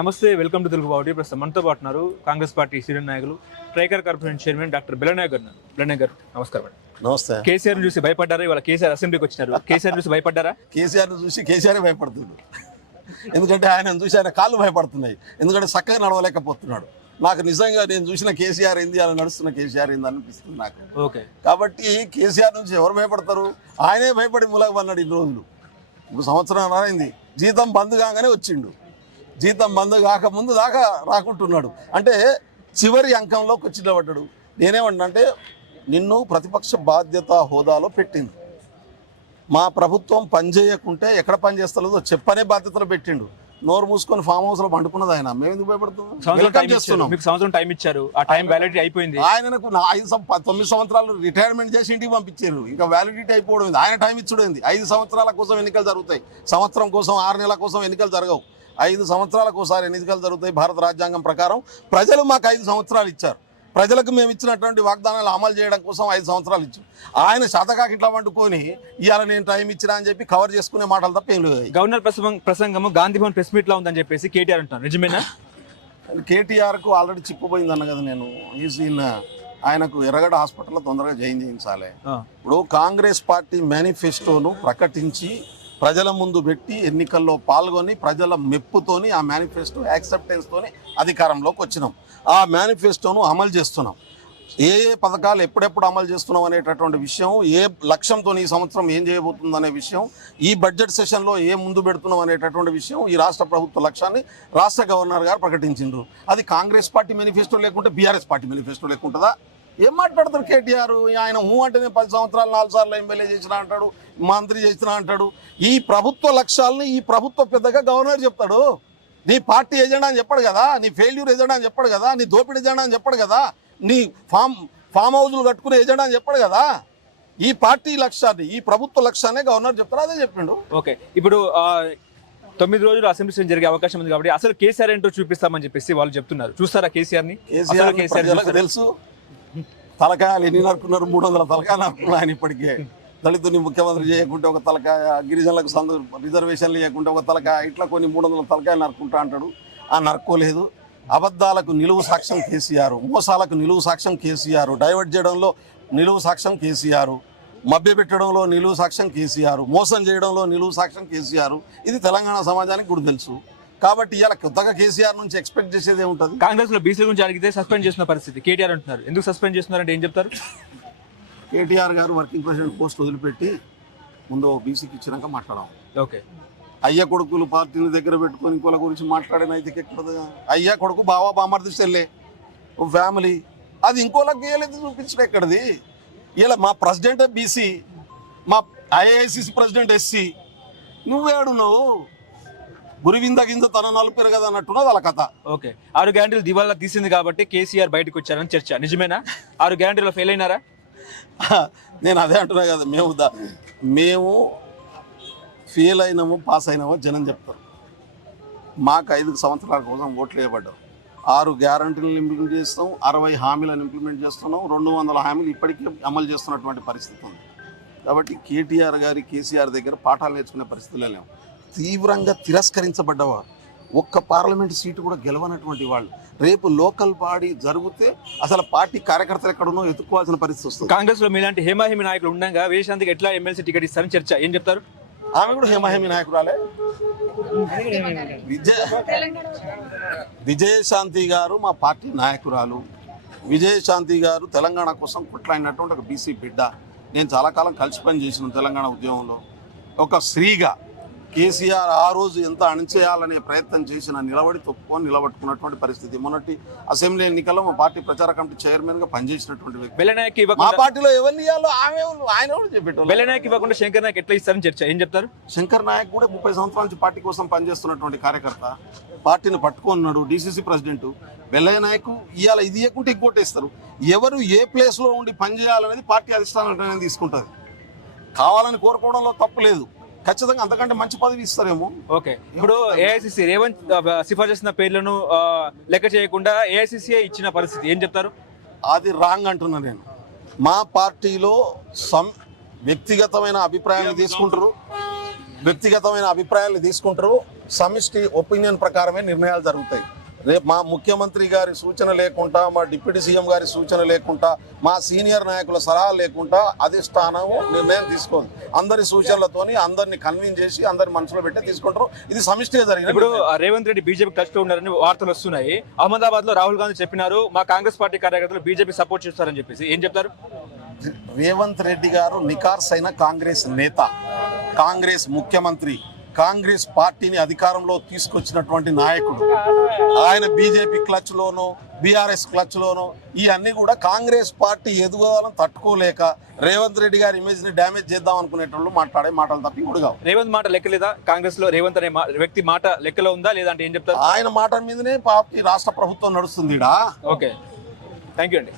నమస్తే, welcome to Telugu బావుటి. ప్రస్తుతం మనతో పాటు ఉన్నారు కాంగ్రెస్ పార్టీ సీనియర్ నాయకులు, ట్రైకర్ కార్పొరేషన్ చైర్మన్ డాక్టర్ బెల్లనాయక్ గారు. బెల్లనాయక్ గారు నమస్కారం అండి. నమస్తే. కేసీఆర్ చూసి భయపడ్డారా? ఇవాళ కేసీఆర్ అసెంబ్లీకి వచ్చినారు. కేసీఆర్ చూసి భయపడ్డారా? కేసీఆర్ చూసి కేసీఆర్ భయపడుతుంది. ఎందుకంటే ఆయన చూసి ఆయన కాళ్ళు భయపడుతున్నాయి. ఎందుకంటే చక్కగా నడవలేకపోతున్నాడు. నాకు నిజంగా నేను చూసిన కేసీఆర్ ఏంది, అలా నడుస్తున్న కేసీఆర్ ఏంది అనిపిస్తుంది నాకు. ఓకే, కాబట్టి కేసీఆర్ నుంచి ఎవరు భయపడతారు? ఆయనే భయపడి మూలగమన్నాడు. ఇన్ని రోజులు, ఇప్పుడు సంవత్సరం అయింది. జీతం బంద్ కాగానే వచ్చిండు. జీతం బంద్ కాకముందు దాకా రాకుంటున్నాడు. అంటే చివరి అంకంలోకి వచ్చి నిలబడ్డాడు. నేనేమంటున్నా అంటే, నిన్ను ప్రతిపక్ష బాధ్యత హోదాలో పెట్టింది. మా ప్రభుత్వం పనిచేయకుంటే ఎక్కడ పని చేస్తలేదో చెప్పనే బాధ్యతలు పెట్టిండు. నోరు మూసుకొని ఫామ్ హౌస్ లో పండుకున్నది ఆయన. మేము ఎందుకు భయపడుతున్నాం? సంవత్సరం టైం ఇచ్చారు, ఆ టైం వ్యాలిడిటీ అయిపోయింది. ఆయనకు 9 సంవత్సరాలు రిటైర్మెంట్ చేసి ఇంటికి పంపించారు. ఇంకా వ్యాలిడిటీ అయిపోవడం. ఆయన టైం ఇచ్చుడైంది. 5 సంవత్సరాల కోసం ఎన్నికలు జరుగుతాయి. సంవత్సరం కోసం 6 నెలల కోసం ఎన్నికలు జరగవు. 5 సంవత్సరాలకు ఒకసారి ఎన్నికలు జరుగుతాయి. భారత రాజ్యాంగం ప్రకారం ప్రజలు మాకు 5 సంవత్సరాలు ఇచ్చారు. ప్రజలకు మేము ఇచ్చినటువంటి వాగ్దానాలు అమలు చేయడం కోసం 5 సంవత్సరాలు ఇచ్చాం. ఆయన శాతకాకి ఇట్లా వండుకొని ఇవాళ నేను టైం ఇచ్చినా అని చెప్పి కవర్ చేసుకునే మాటలు తప్ప ఏం లేదు. గవర్నర్ ప్రసంగము గాంధీ భవన్ ప్రెస్ మీట్ లో ఉందని చెప్పేసి కేటీఆర్ అంటున్నారు, నిజమేనా? కేటీఆర్కు ఆల్రెడీ చిక్కుపోయింది అన్న కదా నేను. ఆయనకు ఎర్రగడ్డ హాస్పిటల్లో తొందరగా జాయిన్ చేయించాలి. ఇప్పుడు కాంగ్రెస్ పార్టీ మేనిఫెస్టోను ప్రకటించి ప్రజల ముందు పెట్టి ఎన్నికల్లో పాల్గొని ప్రజల మెప్పుతోని ఆ మేనిఫెస్టో యాక్సెప్టెన్స్తోని అధికారంలోకి వచ్చినాం. ఆ మేనిఫెస్టోను అమలు చేస్తున్నాం. ఏ పథకాలు ఎప్పుడెప్పుడు అమలు చేస్తున్నాం అనేటటువంటి విషయం, ఏ లక్ష్యంతో ఈ సంవత్సరం ఏం చేయబోతుంది అనే విషయం, ఈ బడ్జెట్ సెషన్లో ఏ ముందు పెడుతున్నాం అనేటటువంటి విషయం, ఈ రాష్ట్ర ప్రభుత్వ లక్ష్యాన్ని రాష్ట్ర గవర్నర్ గారు ప్రకటించిండ్రు. అది కాంగ్రెస్ పార్టీ మేనిఫెస్టో లేకుంటే బీఆర్ఎస్ పార్టీ మేనిఫెస్టో లేకుంటుందా? ఏం మాట్లాడతారు కేటీఆర్? ఆయన అంటేనే 10 సంవత్సరాలు 4 సార్లు ఎమ్మెల్యే చేసినా అంటాడు, మంత్రి చేసినా అంటాడు. ఈ ప్రభుత్వ లక్ష్యాలని ఈ ప్రభుత్వ పెద్దగా గవర్నర్ చెప్తాడు. నీ పార్టీ ఎజెండా అని చెప్పడు కదా, నీ ఫెయిల్యూర్ ఎజెండా అని చెప్పడు కదా, నీ దోపిడీ ఎజెండా అని చెప్పడు కదా, నీ ఫామ్ హౌజులు కట్టుకునే ఎజెండా అని చెప్పడు కదా. ఈ పార్టీ లక్ష్యాన్ని, ఈ ప్రభుత్వ లక్ష్యాన్ని గవర్నర్ చెప్తారు. అదే చెప్పిండు. ఓకే, ఇప్పుడు 9 రోజులు అసెంబ్లీ సెషన్ జరిగే అవకాశం ఉంది కాబట్టి అసలు కేసీఆర్ ఏంటో చూపిస్తామని చెప్పేసి వాళ్ళు చెప్తున్నారు. చూస్తారా కేసీఆర్ ని? కేసీఆర్ తెలుసు. తలకాయలు ఎన్ని నరుకున్నారు? 300 తలకాయలు నరుకున్నారు ఆయన ఇప్పటికే. దళితుని ముఖ్యమంత్రి చేయకుంటే ఒక తలకాయ, గిరిజనులకు రిజర్వేషన్లు చేయకుంటే ఒక తలకాయ, ఇట్లా కొన్ని 300 తలకాయలు నరుకుంటా అంటాడు. ఆ నరుకోలేదు. అబద్ధాలకు నిలువు సాక్ష్యం కేసీఆర్, మోసాలకు నిలువు సాక్ష్యం కేసీఆర్, డైవర్ట్ చేయడంలో నిలువు సాక్ష్యం కేసీఆర్, మభ్యపెట్టడంలో నిలువు సాక్ష్యం కేసీఆర్, మోసం చేయడంలో నిలువు సాక్ష్యం కేసీఆర్. ఇది తెలంగాణ సమాజానికి కూడా తెలుసు. కాబట్టి ఇలా కొత్తగా కేసీఆర్ నుంచి ఎక్స్పెక్ట్ చేసేది ఏముంటుంది? కాంగ్రెస్ లో బీసీ గురించి అడిగితే సస్పెండ్ చేసిన పరిస్థితి కేటీఆర్ అంటున్నారు. ఎందుకు సస్పెండ్ చేస్తున్నారంటే ఏం చెప్తారు? కేటీఆర్ గారు వర్కింగ్ ప్రెసిడెంట్ పోస్ట్ వదిలిపెట్టి ముందు బీసీకి ఇచ్చినాక మాట్లాడాం. ఓకే, అయ్య కొడుకులు పార్టీని దగ్గర పెట్టుకొని ఇంకోల గురించి మాట్లాడిన అయితే ఎక్కడదా? అయ్యా కొడుకు బావా బామర్ది చెల్లె ఓ ఫ్యామిలీ, అది ఇంకోళ్ళకి వేయలేదు చూపించడం ఎక్కడిది? ఇలా మా ప్రెసిడెంట్ బీసీ, మా ఐఐసిసి ప్రెసిడెంట్ ఎస్సీ, నువ్వేడున్నావు? గురివింద గింజ తన నలుపేరు కదా అన్నట్టున్నది వాళ్ళ కథ. ఓకే, 6 గ్యారెంటీలు దివాలా తీసింది కాబట్టి కేసీఆర్ బయటకు వచ్చారని చర్చ, నిజమేనా? 6 గ్యారెంటీలో ఫెయిల్ అయినారా? నేను అదే అంటున్నా కదా, మేము ఫెయిల్ అయినాము పాస్ అయినామో జనం చెప్తారు. మాకు 5 సంవత్సరాల కోసం ఓట్లు వేయబడ్డాం. 6 గ్యారెంటీలను ఇంప్లిమెంట్ చేస్తాం, 60 హామీలను ఇంప్లిమెంట్ చేస్తున్నాం, 200 హామీలు ఇప్పటికీ అమలు చేస్తున్నటువంటి పరిస్థితి ఉంది. కాబట్టి కేటీఆర్ గారి కేసీఆర్ దగ్గర పాఠాలు నేర్చుకునే పరిస్థితులే లేవు. తీవ్రంగా తిరస్కరించబడ్డవారు, ఒక్క పార్లమెంట్ సీటు కూడా గెలవనటువంటి వాళ్ళు. రేపు లోకల్ బాడీ జరిగితే అసలు పార్టీ కార్యకర్తలు ఎక్కడున్నో ఎత్తుకోవాల్సిన పరిస్థితి వస్తుంది. కాంగ్రెస్ లో మీలాంటి హేమాహేమి నాయకులు ఉండగా విజయశాంతికి ఎట్లా ఎమ్మెల్సీ టికెట్ ఇస్తారని చర్చ, ఏం చెప్తారు? ఆమె కూడా హేమాహేమి నాయకురాలే. విజయశాంతి గారు మా పార్టీ నాయకురాలు. విజయశాంతి గారు తెలంగాణ కోసం కొట్లాడినటువంటి ఒక బీసీ బిడ్డ. నేను చాలా కాలం కలిసి పని చేసిన తెలంగాణ ఉద్యమంలో. ఒక స్త్రీగా కేసీఆర్ ఆ రోజు ఎంత అణిచేయాలనే ప్రయత్నం చేసిన నిలబడి తొక్కుకొని నిలబట్టుకున్నటువంటి పరిస్థితి. మొన్నటి అసెంబ్లీ ఎన్నికల్లో మా పార్టీ ప్రచార కమిటీ చైర్మన్ గా పనిచేసినటువంటి వ్యక్తి. మా పార్టీలో ఎవరిని ఇవ్వాలో ఆయన చెప్పేటోళ్ళు. బెల్లనాయక్ ఇవ్వకుండా శంకర్ నాయక్ ఎట్లా ఇస్తారని చర్చ, ఏం చెప్తారు? శంకర్ నాయక్ కూడా 30 సంవత్సరాల నుంచి పార్టీ కోసం పనిచేస్తున్నటువంటి కార్యకర్త. పార్టీని పట్టుకున్నాడు, డీసీసీ ప్రెసిడెంట్. బెల్లయ్య నాయక్ ఇవాళ ఇది ఇవ్వకుంటే ఇంకోటి ఇస్తారు. ఎవరు ఏ ప్లేస్ లో ఉండి పనిచేయాలనేది పార్టీ అధిష్టానం తీసుకుంటుంది. కావాలని కోరుకోవడంలో తప్పు లేదు. ఖచ్చితంగా అంతకంటే మంచి పదవి ఇస్తారేమో. ఓకే, ఇప్పుడు ఏఐసిసి రేవంత్ సిఫార్సు చేసిన పేర్లను లెక్క చేయకుండా ఏఐసిసి ఇచ్చిన పరిస్థితి, ఏం చెప్తారు? అది రాంగ్ అంటున్నా నేను. మా పార్టీలో వ్యక్తిగతమైన అభిప్రాయాలు తీసుకుంటారు, సమిష్టి ఒపీనియన్ ప్రకారమే నిర్ణయాలు జరుగుతాయి. రేపు మా ముఖ్యమంత్రి గారి సూచన లేకుండా, మా డిప్యూటీ సీఎం గారి సూచన లేకుండా, మా సీనియర్ నాయకుల సలహా లేకుండా అధిష్టానం నిర్ణయం తీసుకోదు. అందరి సూచనలతోని అందరిని కన్విన్స్ చేసి అందరి మనసులో పెట్టి తీసుకుంటారు. ఇది సమిష్టిగా జరిగింది. ఇప్పుడు రేవంత్ రెడ్డి బీజేపీ టచ్ లో ఉన్నారని వార్తలు వస్తున్నాయి. అహ్మదాబాద్ లో రాహుల్ గాంధీ చెప్పినారు మా కాంగ్రెస్ పార్టీ కార్యకర్తలు బీజేపీ సపోర్ట్ చేస్తారని చెప్పేసి, ఏం చెప్తారు? రేవంత్ రెడ్డి గారు నికార్సైన కాంగ్రెస్ నేత, కాంగ్రెస్ ముఖ్యమంత్రి, కాంగ్రెస్ పార్టీని అధికారంలో తీసుకొచ్చినటువంటి నాయకుడు. ఆయన బీజేపీ క్లచ్లోనో బీఆర్ఎస్ క్లచ్లోనో ఇవన్నీ కూడా కాంగ్రెస్ పార్టీ ఎదుగుదలను తట్టుకోలేక రేవంత్ రెడ్డి గారి ఇమేజ్ని డ్యామేజ్ చేద్దాం అనుకునేటోళ్ళు మాట్లాడే మాటలు తప్పి కూడా రేవంత్ మాట లెక్కలేదా? కాంగ్రెస్ లో రేవంత్ అనే వ్యక్తి మాట లెక్కలో ఉందా లేదంటే ఏం చెప్తారు? ఆయన మాట మీదనే పార్టీ రాష్ట్ర ప్రభుత్వం నడుస్తుంది. ఓకే, థ్యాంక్ యూ అండి.